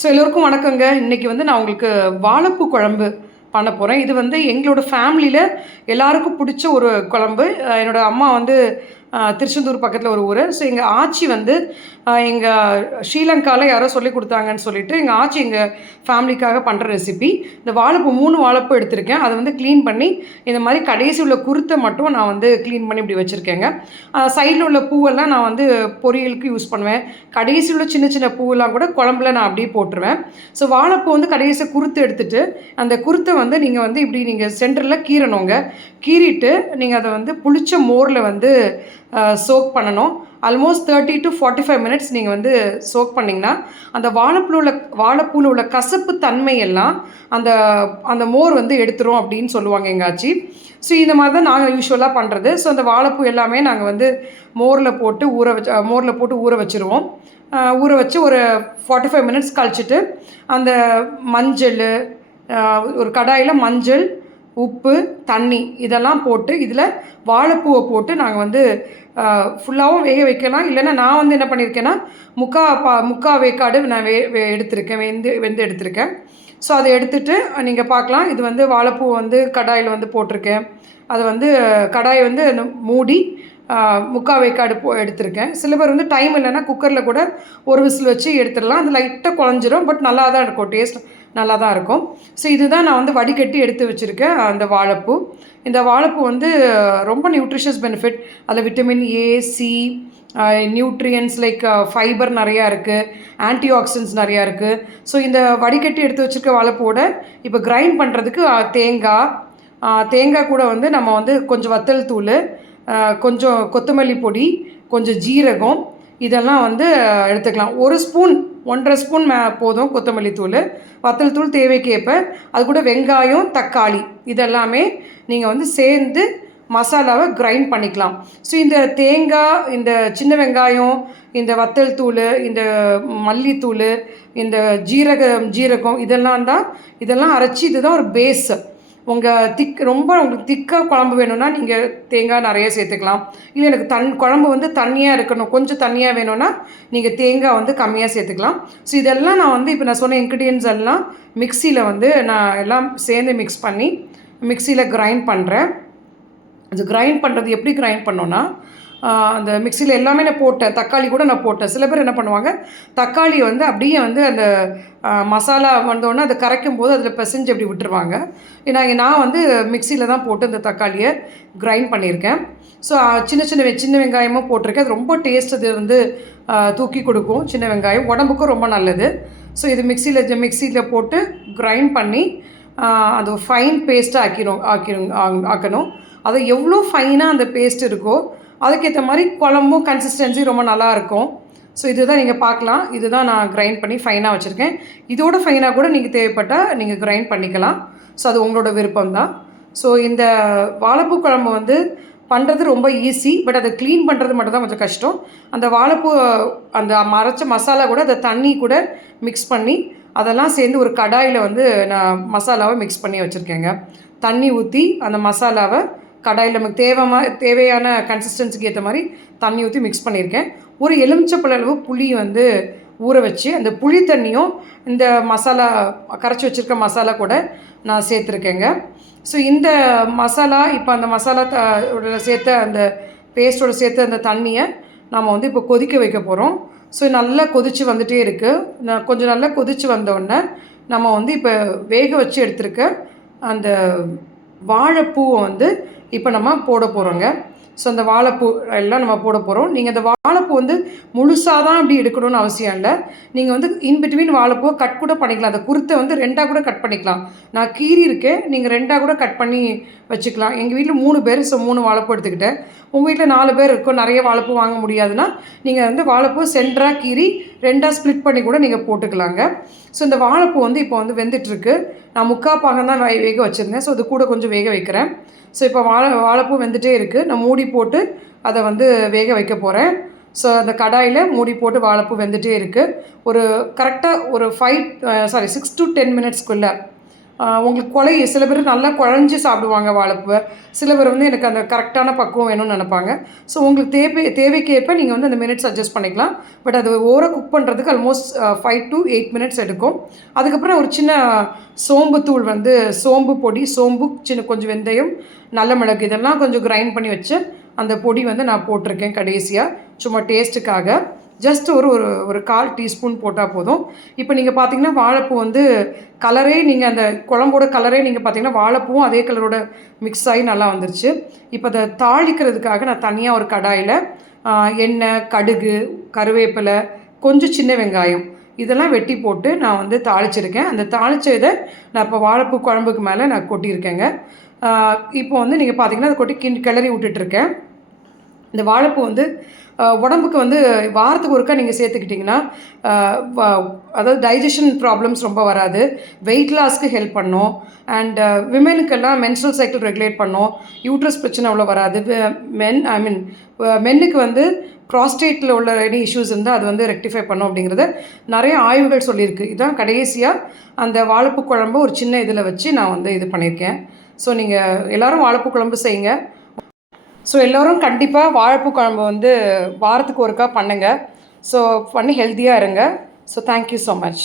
So எல்லோருக்கும் வணக்கங்க. இன்னைக்கு வந்து நான் உங்களுக்கு வாழைப்பூ குழம்பு பண்ண போறேன். இது வந்து எங்களோட ஃபேமிலியில எல்லாருக்கும் புடிச்ச ஒரு குழம்பு. என்னோட அம்மா வந்து திருச்செந்தூர் பக்கத்தில ஒரு ஊரு. ஸோ எங்க ஆச்சி வந்து எங்க ஸ்ரீலங்கால யாரோ சொல்லிக் குடுத்தாங்கன்னு சொல்லிட்டு, எங்க ஆச்சி எங்க ஃபேமிலிக்காக பண்ற ரெசிபி. இந்த வாழைப்பூ 3 வாழைப்பூ எடுத்திருக்கேன். அத வந்து கிளீன் பண்ணி, இந்த மாரி கடைசி உள்ள குருத்த மட்டும் நான் வந்து கிளீன் பண்ணி இப்படி வச்சிருக்கேங்க. சைடுல உள்ள பூவெல்லாம் நான் வந்து பொரியலுக்கு யூஸ் பண்ணுவேன். கடைசி உள்ள சின்ன சின்ன பூவெல்லாம் கூட குழம்புல நான் அப்படியே போட்டுருவேன். ஸோ வாழைப்பூ வந்து கடைசியா குருத்து எடுத்துட்டு, அந்த குருத்த வந்து நீங்க வந்து இப்படி நீங்க சென்டர்ல கீறணுங்க. கீறிட்டு நீங்க அத வந்து புளிச்ச மோர்ல வந்து சோக் பண்ணணும். ஆல்மோஸ்ட் 30 to 45 மினிட்ஸ் நீங்கள் வந்து சோக் பண்ணிங்கன்னா அந்த வாழைப்பூவில் உள்ள கசப்பு தன்மை எல்லாம் அந்த அந்த மோர் வந்து எடுத்துரும் அப்படின்னு சொல்லுவாங்க எங்கள் ஆச்சி. ஸோ இந்த மாதிரி தான் நாங்கள் யூஸ்வலாக பண்ணுறது. ஸோ அந்த வாழைப்பூ எல்லாமே நாங்கள் வந்து மோரில் போட்டு ஊற வச்சுருவோம். ஊற வச்சு ஒரு 45 மினிட்ஸ் கழிச்சிட்டு அந்த மஞ்சள், ஒரு கடாயில் மஞ்சள், உப்பு, தண்ணி இதெல்லாம் போட்டு இதில் வாழைப்பூவை போட்டு நாங்கள் வந்து ஃபுல்லாகவும் வேக வைக்கலாம். இல்லைன்னா நான் வந்து என்ன பண்ணியிருக்கேன்னா முக்கா வேக்காடு நான் எடுத்திருக்கேன், வெந்து எடுத்திருக்கேன். ஸோ அதை எடுத்துகிட்டு நீங்கள் பார்க்கலாம். இது வந்து வாழைப்பூ வந்து கடாயில் வந்து போட்டிருக்கேன். அதை வந்து கடாயை வந்து மூடி முக்கா வேக்காடு எடுத்திருக்கேன். சில பேர் வந்து டைம் இல்லைன்னா குக்கரில் கூட ஒரு விசில் வச்சு எடுத்துடலாம். அது லைட்டாக குழஞ்சிரும், பட் நல்லா தான் இருக்கும், டேஸ்ட் நல்லா தான் இருக்கும். ஸோ இதுதான் நான் வந்து வடிகட்டி எடுத்து வச்சுருக்கேன் அந்த வாழைப்பூ. இந்த வாழைப்பூ வந்து ரொம்ப நியூட்ரிஷியஸ் பெனிஃபிட். அதில் vitamin A, C, nutrients like fibre நிறையா இருக்குது, ஆன்டி ஆக்சிடென்ட்ஸ் நிறையா இருக்குது. ஸோ இந்த வடிகட்டி எடுத்து வச்சுருக்க வாழைப்பூவோட இப்போ கிரைண்ட் பண்ணுறதுக்கு தேங்காய் கூட வந்து நம்ம வந்து கொஞ்சம் வத்தல் தூள், கொஞ்சம் கொத்தமல்லி பொடி, கொஞ்சம் ஜீரகம் இதெல்லாம் வந்து எடுத்துக்கலாம். 1 ஸ்பூன் 1.5 ஸ்பூன் போதும் கொத்தமல்லி தூள். வத்தல் தூள் தேவைக்கேற்ப. அது கூட வெங்காயம், தக்காளி இதெல்லாமே நீங்கள் வந்து சேர்ந்து மசாலாவை கிரைண்ட் பண்ணிக்கலாம். ஸோ இந்த தேங்காய், இந்த சின்ன வெங்காயம், இந்த வத்தல் தூள், இந்த மல்லித்தூள், இந்த ஜீரகம் இதெல்லாம் அரைச்சி இதுதான் ஒரு பேஸ். ரொம்ப உங்களுக்கு திக்காக குழம்பு வேணும்னா நீங்கள் தேங்காய் நிறைய சேர்த்துக்கலாம். இல்லை எனக்கு குழம்பு வந்து தண்ணியாக இருக்கணும், கொஞ்சம் தண்ணியாக வேணும்னா நீங்கள் தேங்காய் வந்து கம்மியாக சேர்த்துக்கலாம். ஸோ இதெல்லாம் நான் வந்து இப்போ நான் சொன்ன இன்க்ரீடியன்ட்ஸ் எல்லாம் மிக்சியில் வந்து நான் எல்லாம் சேர்ந்து மிக்ஸ் பண்ணி மிக்சியில் கிரைண்ட் பண்ணுறேன். அது கிரைண்ட் பண்ணுறது எப்படி கிரைண்ட் பண்ணோன்னா, அந்த மிக்சியில் எல்லாமே நான் போட்டேன். தக்காளி கூட நான் போட்டேன். சில பேர் என்ன பண்ணுவாங்க, தக்காளியை வந்து அப்படியே வந்து அந்த மசாலா வந்தோடனே அதை கரைக்கும் போது அதில் பிசைஞ்சு அப்படி விட்டுருவாங்க. நான் வந்து மிக்சியில் தான் போட்டு அந்த தக்காளியை கிரைண்ட் பண்ணியிருக்கேன். ஸோ சின்ன வெங்காயமும் போட்டிருக்கேன். அது ரொம்ப டேஸ்ட் அது வந்து தூக்கி கொடுக்கும். சின்ன வெங்காயம் உடம்புக்கும் ரொம்ப நல்லது. ஸோ இது மிக்சியில் போட்டு கிரைண்ட் பண்ணி அது ஒரு ஃபைன் பேஸ்ட்டாக ஆக்கணும். அது எவ்வளோ ஃபைனாக அந்த பேஸ்ட் இருக்கோ அதுக்கேற்ற மாதிரி குழம்பும் கன்சிஸ்டன்சி ரொம்ப நல்லாயிருக்கும். ஸோ இதுதான் நீங்கள் பார்க்கலாம். இதுதான் நான் கிரைண்ட் பண்ணி ஃபைனாக வச்சுருக்கேன். இதோட ஃபைனாக கூட நீங்கள் தேவைப்பட்டால் நீங்கள் கிரைண்ட் பண்ணிக்கலாம். ஸோ அது உங்களோட விருப்பம் தான். ஸோ இந்த வாழைப்பூ குழம்பு வந்து பண்ணுறது ரொம்ப ஈஸி, பட் அதை க்ளீன் பண்ணுறது மட்டும் தான் கொஞ்சம் கஷ்டம். அந்த வாழைப்பூ அந்த அரைச்ச மசாலா கூட அந்த தண்ணி கூட மிக்ஸ் பண்ணி அதெல்லாம் சேர்ந்து ஒரு கடாயில் வந்து நான் மசாலாவை மிக்ஸ் பண்ணி வச்சுருக்கேங்க. தண்ணி ஊற்றி அந்த மசாலாவை கடாயில் நமக்கு தேவையான கன்சிஸ்டன்சிக்கு ஏற்ற மாதிரி தண்ணி ஊற்றி மிக்ஸ் பண்ணியிருக்கேன். ஒரு எலுமிச்சப்பழ அளவு புளி வந்து ஊற வச்சு அந்த புளி தண்ணியும் இந்த மசாலா கரைச்சி வச்சுருக்க மசாலா கூட நான் சேர்த்துருக்கேங்க. ஸோ இந்த மசாலா இப்போ அந்த மசாலா சேர்த்த அந்த பேஸ்ட்டோடு சேர்த்த அந்த தண்ணியை நம்ம வந்து இப்போ கொதிக்க வைக்க போகிறோம். ஸோ நல்லா கொதித்து வந்துகிட்டே இருக்குது. கொஞ்சம் நல்லா கொதித்து வந்தோடனே நம்ம வந்து இப்போ வேக வச்சு எடுத்துருக்க அந்த வாழைப்பூவை வந்து இப்போ நம்ம போட போகிறோங்க. ஸோ அந்த வாழைப்பூ எல்லாம் நம்ம போட போகிறோம். நீங்கள் அந்த வாழைப்பூ வந்து முழுசாக தான் அப்படி எடுக்கணும்னு அவசியம் இல்லை. நீங்கள் வந்து இன்பிட்வீன் வாழைப்பூவை கட் கூட பண்ணிக்கலாம். அந்த குருத்தை வந்து 2ஆக கூட கட் பண்ணிக்கலாம். நான் கீறி இருக்கேன், நீங்கள் 2ஆக கூட கட் பண்ணி வச்சுக்கலாம். எங்கள் வீட்டில் 3 பேர், ஸோ 3 வாழைப்பூ எடுத்துக்கிட்டேன். உங்கள் வீட்டில் 4 பேர் இருக்கும், நிறைய வாழைப்பூ வாங்க முடியாதுன்னா நீங்கள் வந்து வாழைப்பூ சென்டராக கீறி 2ஆக ஸ்ப்ளிட் பண்ணி கூட நீங்கள் போட்டுக்கலாங்க. ஸோ இந்த வாழைப்பூ வந்து இப்போ வந்து வெந்துட்டுருக்கு. நான் முக்கால் பாகம் தான் வேக வச்சுருந்தேன். ஸோ அது கூட கொஞ்சம் வேக வைக்கிறேன். ஸோ இப்போ வாழைப்பூ வெந்துகிட்டே இருக்குது. நான் மூடி போட்டு அதை வந்து வேக வைக்க போகிறேன். ஸோ அந்த கடாயில் மூடி போட்டு வாழைப்பூ வெந்துகிட்டே இருக்குது. ஒரு கரெக்டாக ஒரு 6 to 10 மினிட்ஸ்க்குள்ளே உங்களுக்கு சில பேர் நல்லா குழஞ்சி சாப்பிடுவாங்க வாழைப்பூவை, சில பேர் வந்து எனக்கு அந்த கரெக்டான பக்குவம் வேணும்னு நினைப்பாங்க. ஸோ உங்களுக்கு தேவைக்கேற்ப நீங்கள் வந்து அந்த மினிட்ஸ் அட்ஜஸ்ட் பண்ணிக்கலாம். பட் அது குக் பண்ணுறதுக்கு ஆல்மோஸ்ட் 5 to 8 மினிட்ஸ் எடுக்கும். அதுக்கப்புறம் ஒரு சின்ன சோம்பு தூள் வந்து சோம்பு பொடி, சோம்பு, கொஞ்சம் வெந்தயம், நல்ல மிளகு இதெல்லாம் கொஞ்சம் கிரைண்ட் பண்ணி வச்சு அந்த பொடி வந்து நான் போட்டிருக்கேன் கடைசியாக, சும்மா டேஸ்ட்டுக்காக. ஜஸ்ட் ஒரு ஒரு 1/4 டீஸ்பூன் போட்டால் போதும். இப்போ நீங்கள் பார்த்தீங்கன்னா வாழைப்பூ வந்து கலரே நீங்கள் அந்த குழம்போட கலரே நீங்கள் பார்த்தீங்கன்னா வாழைப்பூவும் அதே கலரோட மிக்ஸ் ஆகி நல்லா வந்துருச்சு. இப்போ அதை தாளிக்கிறதுக்காக நான் தனியாக ஒரு கடாயில் எண்ணெய், கடுகு, கருவேப்பிலை, கொஞ்சம் சின்ன வெங்காயம் இதெல்லாம் வெட்டி போட்டு நான் வந்து தாளிச்சிருக்கேன். அந்த தாளித்த இதை நான் இப்போ வாழைப்பூ குழம்புக்கு மேலே நான் கொட்டியிருக்கேங்க. இப்போ வந்து நீங்கள் பார்த்தீங்கன்னா அதை கொட்டி கிளறி விட்டுட்ருக்கேன். இந்த வாழைப்பூ வந்து உடம்புக்கு வந்து வாரத்துக்கு ஒருக்கா நீங்கள் சேர்த்துக்கிட்டிங்கன்னா அதாவது டைஜஷன் ப்ராப்ளம்ஸ் ரொம்ப வராது, வெயிட் லாஸ்க்கு ஹெல்ப் பண்ணும். அண்ட் விமெனுக்கெல்லாம் மென்ஸ்ட்ரல் சைக்கிள் ரெகுலேட் பண்ணும், யூட்ரஸ் பிரச்சனை அவ்வளோ வராது. மென்னுக்கு வந்து ப்ராஸ்டேட்டில் உள்ள எனி இஷ்யூஸ் இருந்தால் அது வந்து ரெக்டிஃபை பண்ணும் அப்படிங்கிறத நிறைய ஆய்வுகள் சொல்லியிருக்கு. இதுதான் கடைசியாக அந்த வாழைப்பூ குழம்பு ஒரு சின்ன இதில் வச்சு நான் வந்து இது பண்ணியிருக்கேன். ஸோ நீங்கள் எல்லோரும் வாழைப்பூ குழம்பு செய்யுங்க. ஸோ எல்லோரும் கண்டிப்பாக வாழைப்பூ குழம்பு வந்து வாரத்துக்கு ஒருக்கா பண்ணுங்கள். ஸோ பண்ணி ஹெல்த்தியாக இருங்க. So thank you so much.